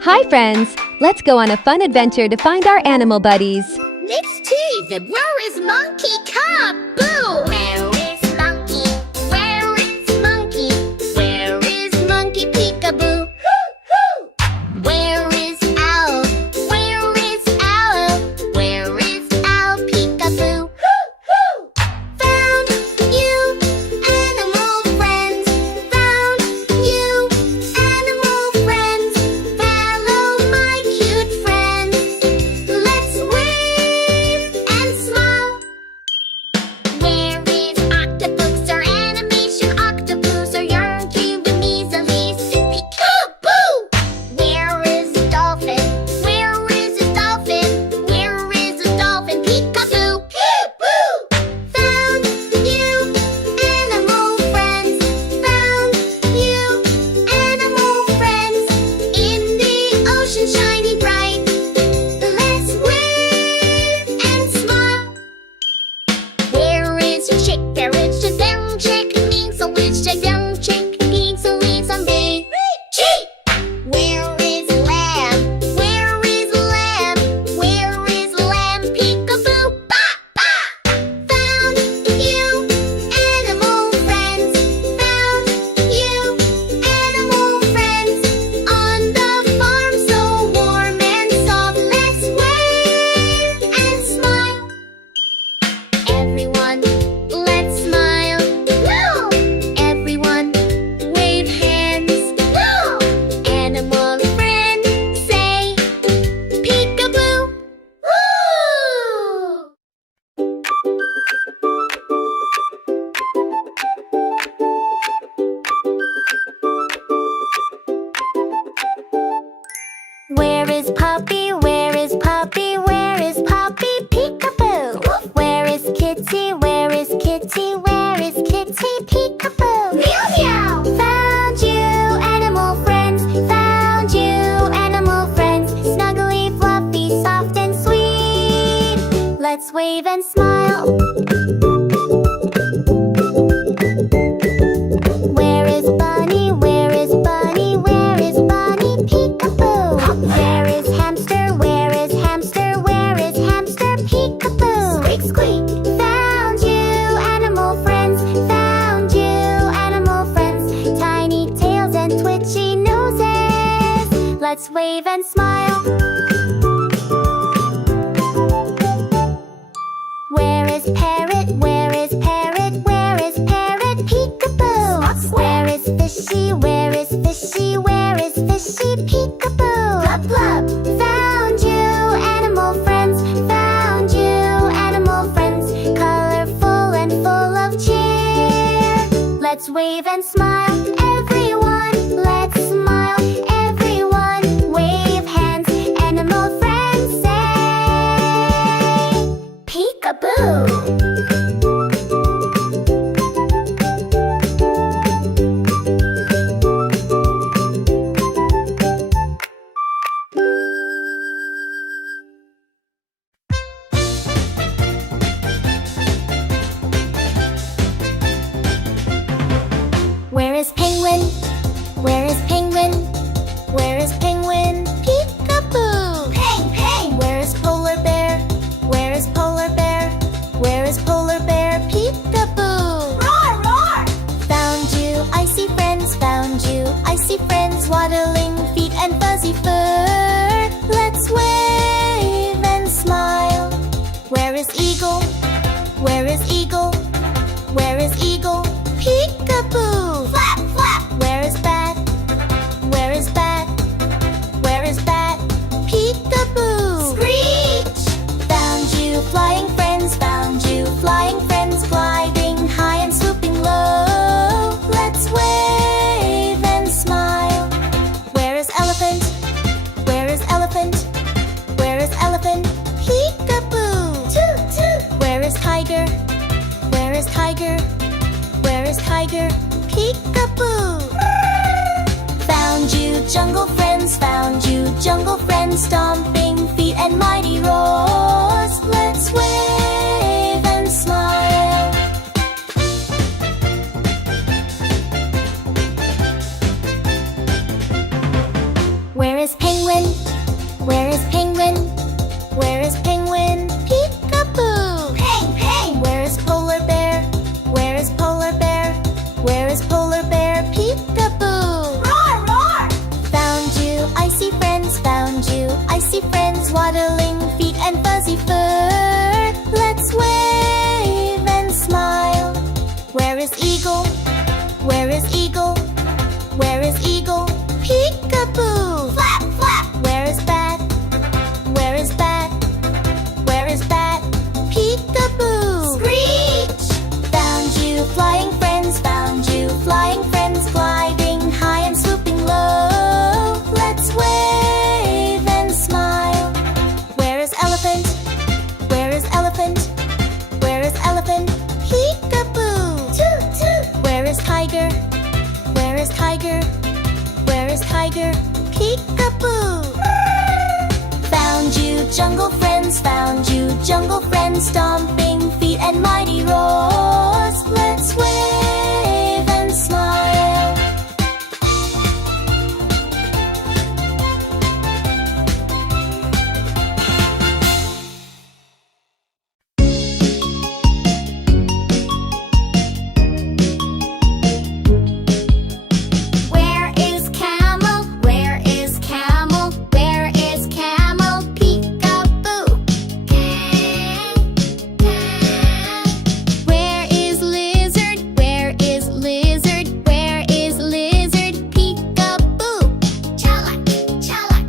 Hi friends! Let's go on a fun adventure to find our animal buddies. Let's see them. Where is Monkey Cub? Boo! Where is Monkey? Where is Monkey? Where is Monkey Peekaboo? Where is Owl? Where is Owl? Where is Owl Peekaboo? Found you, animal friends. Found you, animal friends. Follow my cute friend. Let's wave and smile. Where is octopus or animation octopus or yarn cube and measles? Peekaboo! Where is dolphin? Where is a dolphin? Where is a dolphin? Peekaboo! Peekaboo! Found you, animal friends. Found you, animal friends. In the ocean shining bright. Let's wave and smile. Where is your chick? There is just them chick. Means so it's just them chick. Means so it's a me. Cheek. Where is lamb? Where is lamb? Where is lamb? Peekaboo! Ba ba. Found you, animal friends. Found you, animal friends. On the farm so warm and soft. Let's wave and smile. Everyone, let's smile. No! Everyone, wave hands. No! Animal friend, say peekaboo. Woo! Where is Puppy? Where is Puppy? Where is Puppy? Peekaboo! Where is Kitty? Where is Kitty? Where is Kitty? Peekaboo! Meow meow! Found you, animal friends. Found you, animal friends. Snuggly, fluffy, soft and sweet. Let's wave and smile. Where is Bunny? Where is Bunny? Where is Bunny? Peekaboo! Where is Hamster? Where is Hamster? Where is Hamster? Peekaboo! Squeak, squeak! Found you, animal friends. Found you, animal friends. Tiny tails and twitchy noses. Let's wave and smile. Where is Parrot? Where is Parrot? Where is Parrot? Peekaboo! Where is Fishy? Where is Fishy? Where is Fishy? Peekaboo! Blub blub! Found you, animal friends. Found you, animal friends. Colorful and full of cheer. Let's wave and smile. Everyone, let's smile. Everyone, wave hands. Animal friends say peekaboo! Where is Penguin? Where is Penguin? Where is Penguin? Peekaboo! Peng, peng! Where is Polar Bear? Where is Polar Bear? Where is Polar Bear? Peekaboo! Roar, roar! Found you, icy friends. Found you, icy friends. Waddling feet and fuzzy fur. Let's wave and smile. Where is Eagle? Where is Eagle? Where is Eagle? Peekaboo! Flap, flap! Where is Bat? Where is Bat? Where is Bat? Peekaboo! Screech! Found you, flying friends. Found you, flying friends. Gliding high and swooping low. Let's wave and smile. Where is Elephant? Where is Elephant? Where is Elephant? Peekaboo! Toot, toot! Where is Tiger? Where is Tiger? Where is Tiger? Peekaboo! Found you, jungle friends. Found you, jungle friends. Stomping feet and mighty roars. Let's wave and smile. Where is Penguin? I see friends, found you. I see friends, waddling feet and fuzzy fur. Let's wave and smile. Where is eagle? Where is eagle? Where is eagle? Peek-a-boo! Flap, flap! Where is bat? Where is bat? Where is bat? Peek-a-boo! Screech! Found you, flying friends, found you. Flying friends, gliding high and swooping low. Let's wave and smile. Where is elephant? Where is elephant? Where is elephant? Peek-a-boo! Toot, toot! Where is tiger? Where is tiger? Where is tiger? Peek-a-boo! Found you, jungle friends, found you. Jungle friends, stomping feet and mighty roars. Let's wave and smile. Where is camel? Where is camel? Where is camel? Peek-a-boo! Where is lizard? Where is lizard? Where is lizard? Peek-a-boo! Chalak, chalak.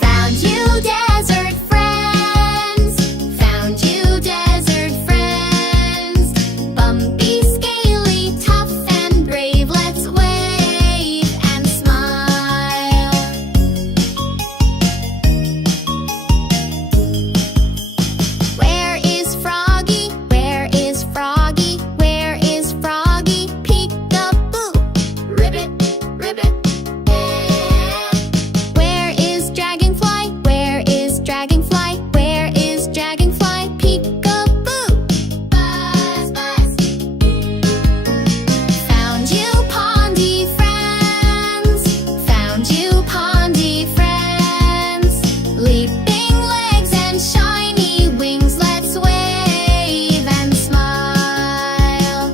Found you, desert friends. Found you, desert friends. Bumpy, scaly, tough and brave. Let's wave and smile. Where is Froggy? Where is Froggy? Where is Froggy? Peek-a-boo! Ribbit, ribbit. Where is Dragonfly? Where is Dragonfly? Where is Dragonfly? Peek-a-boo! Buzz, buzz. Found you, pondy friends. Found you, pondy friends. Leaping legs and shiny wings. Let's wave and smile.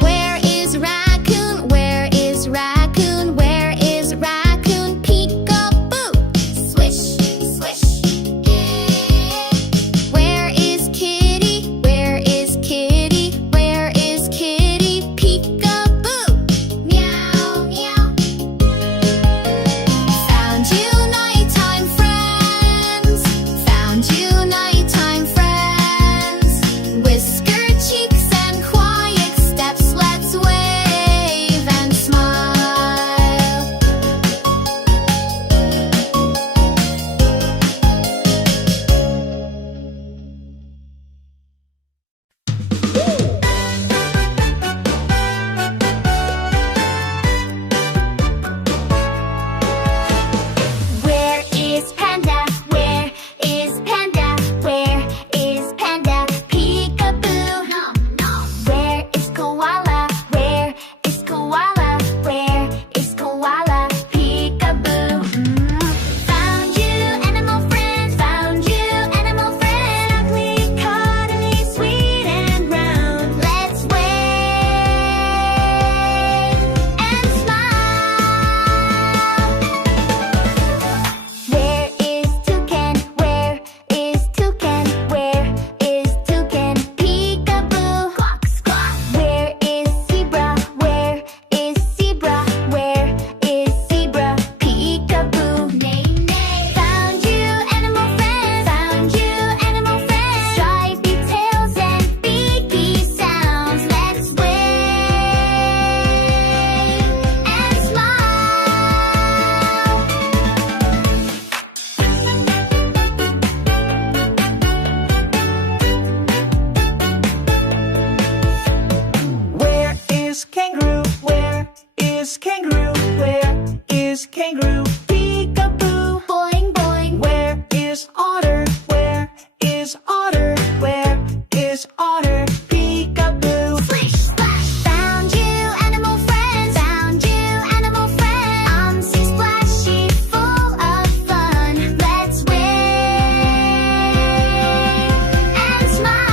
Where is raccoon? Where is raccoon? Where is raccoon? Peek-a-boo! Swish, swish. Where is kitty? Where is kitty? Where is kitty? Peek-a-boo! Meow, meow. Found you, nighttime friends. Found you, nighttime friends. Whisker cheeks and quiet steps. Let's wave and smile. Where is panda? Where is panda? Where is panda? Peek-a-boo! Nom, nom. Where is koala? Where is koala? Where is koala? Peek-a-boo! Found you, animal friends. Found you, animal friends. Ugly, cuddly, sweet and round. Let's wave and smile. Where is toucan? Where is toucan? Where is toucan? Peek-a-boo! Squawk, squawk. Where is zebra? Where is zebra? Where is zebra? Peek-a-boo! Neigh, neigh. Found you, animal friends. Found you, animal friends. Stripy tails and beaky sounds. Let's wave and smile. Where is kangaroo? Where is kangaroo? Where is kangaroo? Peek-a-boo! Boing, boing. Where is otter? Where is otter? Where is otter? Peek-a-boo! Splish, splash. Found you, animal friends. Found you, animal friends. Splashy, full of fun. Let's wave and smile.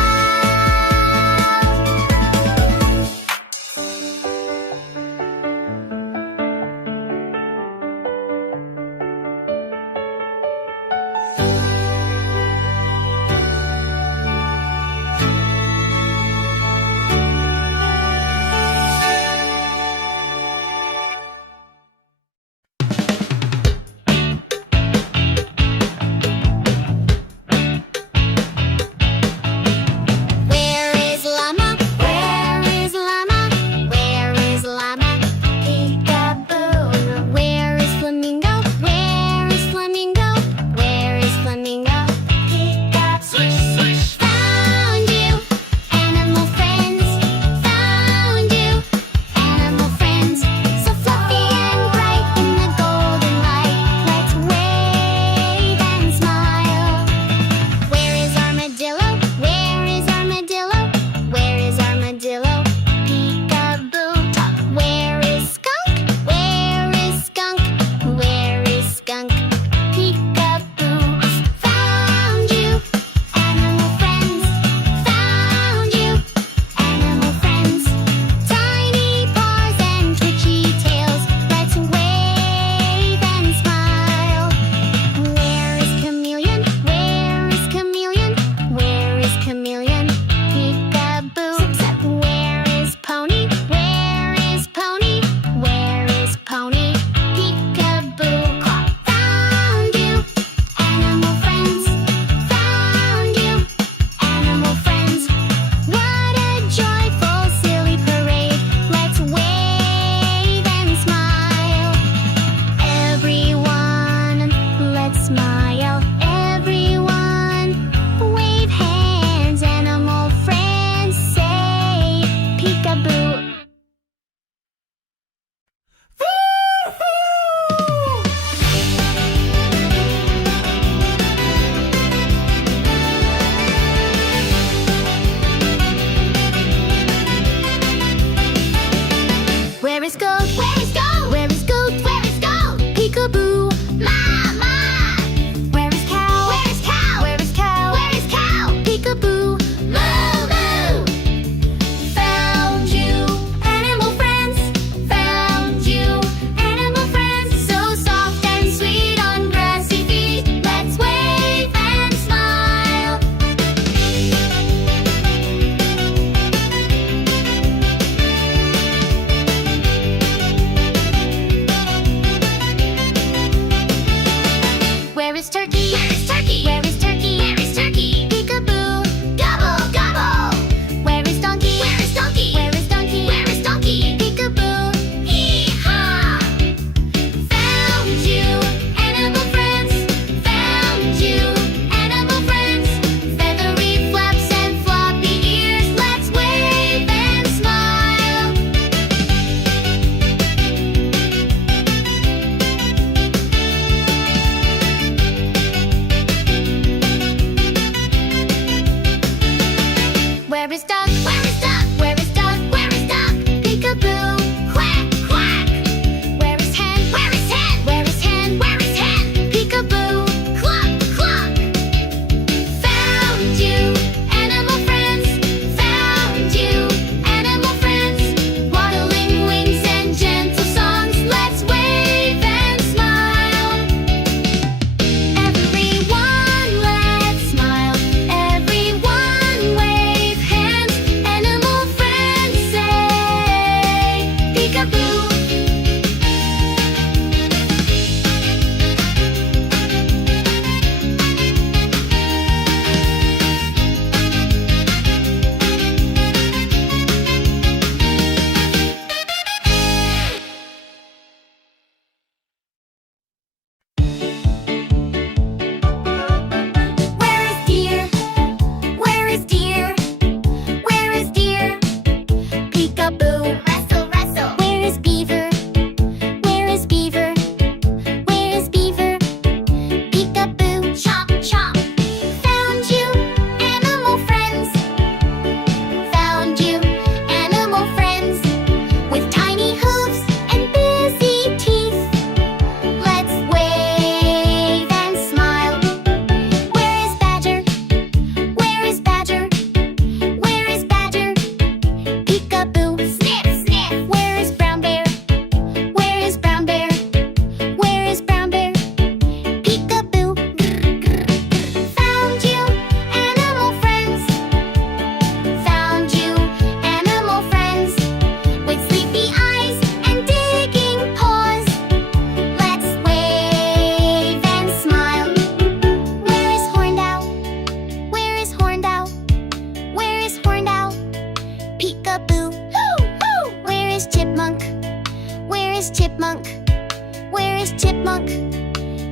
is Chipmunk?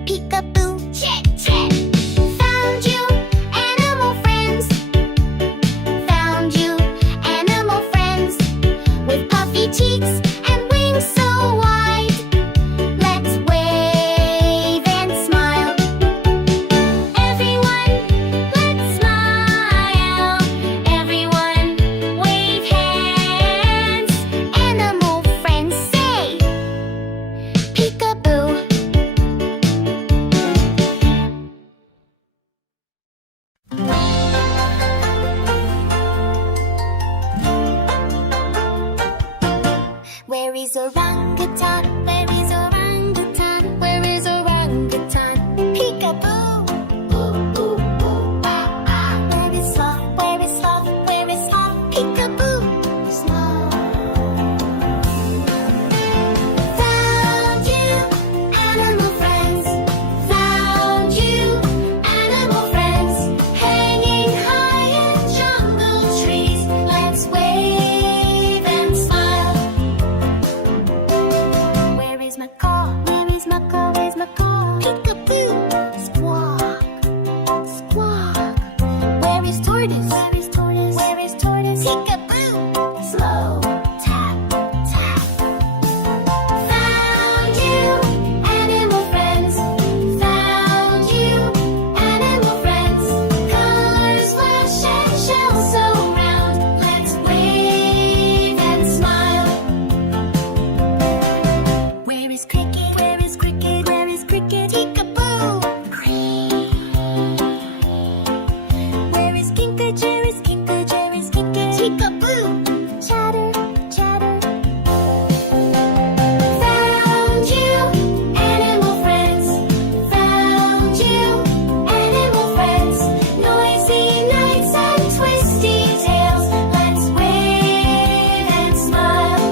Peekaboo, chip, chip. Found you, animal friends. Found you, animal friends. With puffy cheeks and wings so wide. Let's wave and smile. Everyone, let's smile. Everyone, wave hands. Animal friends say, peekaboo. Where is orangutan? Where is orangutan? Where is orangutan? Peekaboo! Ooh, ooh, ooh, ah, ah. Where is sloth? Where is sloth? Where is sloth? Peekaboo! Sloth. Found you, animal friends. Found you, animal friends. Hanging high in jungle trees. Let's wave and smile. Where is macaw? Where is macaw? Where's macaw? Peekaboo! Squawk, squawk. Where is tortoise? Where is tortoise? Where is tortoise? Peekaboo! Slow tap, tap. Found you, animal friends. Found you, animal friends. Colors flash and shells so round. Let's wave and smile. Where is cricket? Where is cricket? Where is cricket? Peekaboo! Where is kinkajou? Where is kinkajou? Where is kinkajou? Peekaboo! Chatter, chatter. Found you, animal friends. Found you, animal friends. Noisy nights and twisty tails. Let's wave and smile.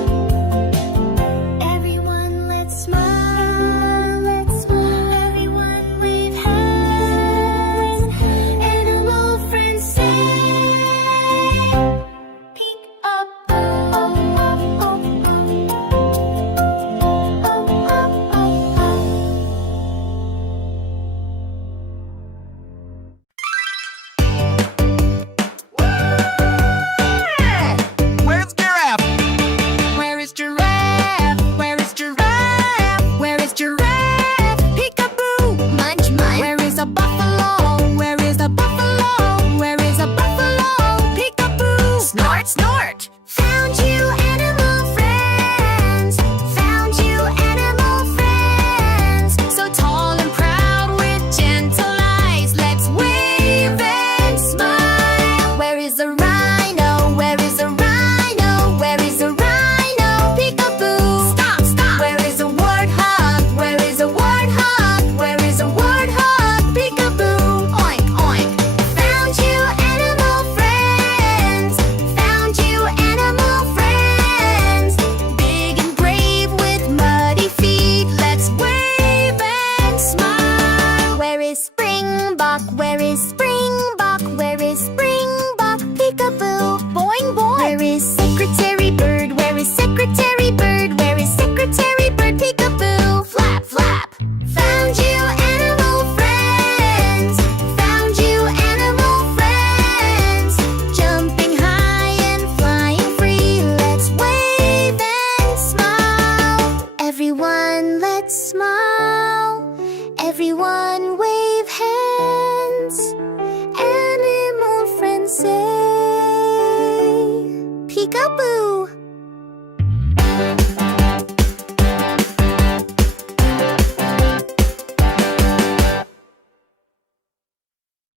Everyone, let's smile. Let's smile. Everyone, wave hands. Animal friends say, peek-a-boo. Oh, oh, oh, oh. Oh, oh, oh, oh. Where's giraffe? Where is giraffe? Where is giraffe? Where is giraffe? Peekaboo! Munch, munch. Where is a buffalo? Where is a buffalo? Where is a buffalo? Peekaboo! Snort, snort. Found you, animal friends. Found you, animal friends. So tall and proud with gentle eyes. Let's wave and smile. Where is a rhino? Where is a rhino? Where is a rhino? Peekaboo! Stop, stop. Where is a warthog? Where is a warthog? Where is a warthog? Peekaboo! Oink, oink. Found you, animal friends. Found you, animal friends. Big and brave with muddy feet. Let's wave and smile. Where is springbok? Where is springbok? Where is springbok? Peekaboo! Boing, boing. Where is secretary bird? Where is secretary bird? Where is secretary bird? Peekaboo! Flap, flap. Found you, animal friends. Found you, animal friends. Jumping high and flying free. Let's wave and smile. Everyone, let's smile.